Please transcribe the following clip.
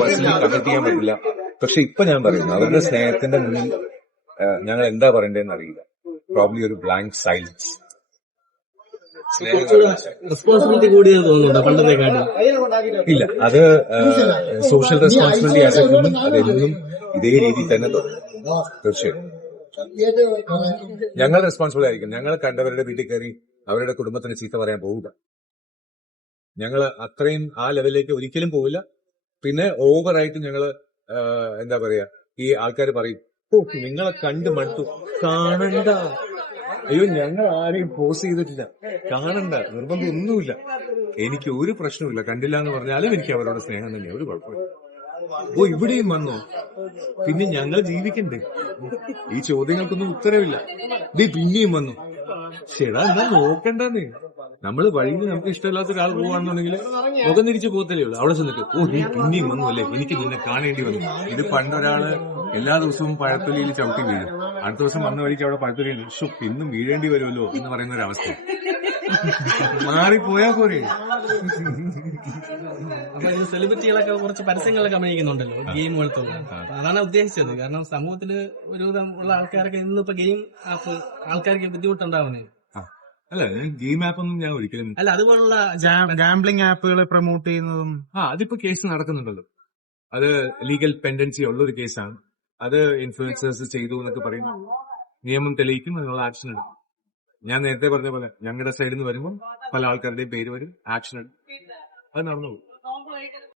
Personally commit ചെയ്യാൻ പറ്റില്ല. പക്ഷെ ഇപ്പൊ ഞാൻ പറയുന്നു, അവരുടെ സ്നേഹത്തിന്റെ മുന്നിൽ ഞങ്ങൾ എന്താ പറയണ്ടതെന്ന് അറിയില്ല. പ്രോബ്ലി ഒരു ബ്ലാങ്ക് സൈലൻസ്. റെസ്പോൺസിബിലിറ്റി കൂടിയത് തോന്നുന്നുണ്ടോ പണ്ടത്തെക്കാട്ടും? ഇല്ല, അത് social responsibility as A human അതെന്നും ഇതേ രീതിയിൽ തന്നെ തുടരും. തീർച്ചയായും ഞങ്ങൾ റെസ്പോൺസിബിൾ ആയിരിക്കും. ഞങ്ങൾ കണ്ടവരുടെ വീട്ടിൽ കയറി അവരുടെ കുടുംബത്തിന് ചീത്ത പറയാൻ പോവുക. ഞങ്ങൾ അത്രയും ആ ലെവലിലേക്ക് ഒരിക്കലും പോവില്ല. പിന്നെ ഓവറായിട്ട് ഞങ്ങള് എന്താ പറയാ, ഈ ആൾക്കാർ പറയും, ഓ നിങ്ങളെ കണ്ട് മടുത്തു, കാണണ്ട. അയ്യോ, ഞങ്ങൾ ആരെയും പോസ് ചെയ്തിട്ടില്ല, കാണണ്ട, നിർബന്ധം ഒന്നുമില്ല. എനിക്ക് ഒരു പ്രശ്നമില്ല, കണ്ടില്ല എന്ന് പറഞ്ഞാലും എനിക്ക് അവരോട് സ്നേഹം തന്നെയാണ്, ഒരു കുഴപ്പമില്ല. ഓ ഇവിടെയും വന്നോ, പിന്നെ ഞങ്ങൾ ജീവിക്കണ്ടേ? ഈ ചോദ്യങ്ങൾക്കൊന്നും ഉത്തരവില്ല. ദേ പിന്നെയും വന്നു. ശരിടാ, എന്താ നോക്കണ്ടെന്ന്. നമ്മള് വഴിയിൽ നമുക്ക് ഇഷ്ടമില്ലാത്ത ഒരാൾ പോവാണെന്നുണ്ടെങ്കിൽ മുഖം തിരിച്ചു പോകത്തല്ലേ ഉള്ളൂ. അവിടെ ചെന്നിട്ട് ഓ നീ പിന്നെയും വന്നു അല്ലേ, എനിക്ക് നിന്നെ കാണേണ്ടി വന്നു. ഇത് പണ്ടൊരാള് എല്ലാ ദിവസവും പഴത്തൊലിയിൽ ചവിട്ടി വീഴും, അടുത്ത ദിവസം വന്ന വഴിക്ക് അവിടെ പഴത്തൊലി ഇന്നും വീഴേണ്ടി വരുമല്ലോ എന്ന് പറയുന്ന ഒരു അവസ്ഥ. മാറിപ്പോയാ പോരെ. അപ്പൊ ഇത് സെലിബ്രിറ്റികളൊക്കെ കുറച്ച് പരസ്യങ്ങളൊക്കെ അഭിനയിക്കുന്നുണ്ടല്ലോ ഗെയിം പോലത്തുള്ള. അതാണ് ഉദ്ദേശിച്ചത്. കാരണം സമൂഹത്തില് ഒരുവിധം ഉള്ള ആൾക്കാരൊക്കെ ഇന്നിപ്പോ ഗെയിം ആപ്പ് ആൾക്കാർക്ക് ബുദ്ധിമുട്ടുണ്ടാവുന്നത്. അല്ല, ഗെയിം ആപ്പ് ഒന്നും ഞാൻ ഒരിക്കലും അല്ല, അതുപോലുള്ള ഗാംബ്ലിംഗ് ആപ്പുകളെ പ്രൊമോട്ട് ചെയ്യുന്നതും അതിപ്പോ കേസ് നടക്കുന്നുണ്ടല്ലോ. അത് ലീഗൽ പെൻഡൻസി ഉള്ളൊരു കേസാണ്. അത് ഇൻഫ്ലുവൻസേഴ്സ് ചെയ്തു എന്നൊക്കെ പറയും. നിയമം തെളിയിക്കും, അതിനുള്ള ആക്ഷൻ എടുക്കും. ഞാൻ നേരത്തെ പറഞ്ഞ പോലെ ഞങ്ങളുടെ സൈഡിൽ നിന്ന് വരുമ്പോൾ പല ആൾക്കാരുടെയും പേര് വരും, ആക്ഷൻ എടുക്കും, അത് നടന്നു പോകും.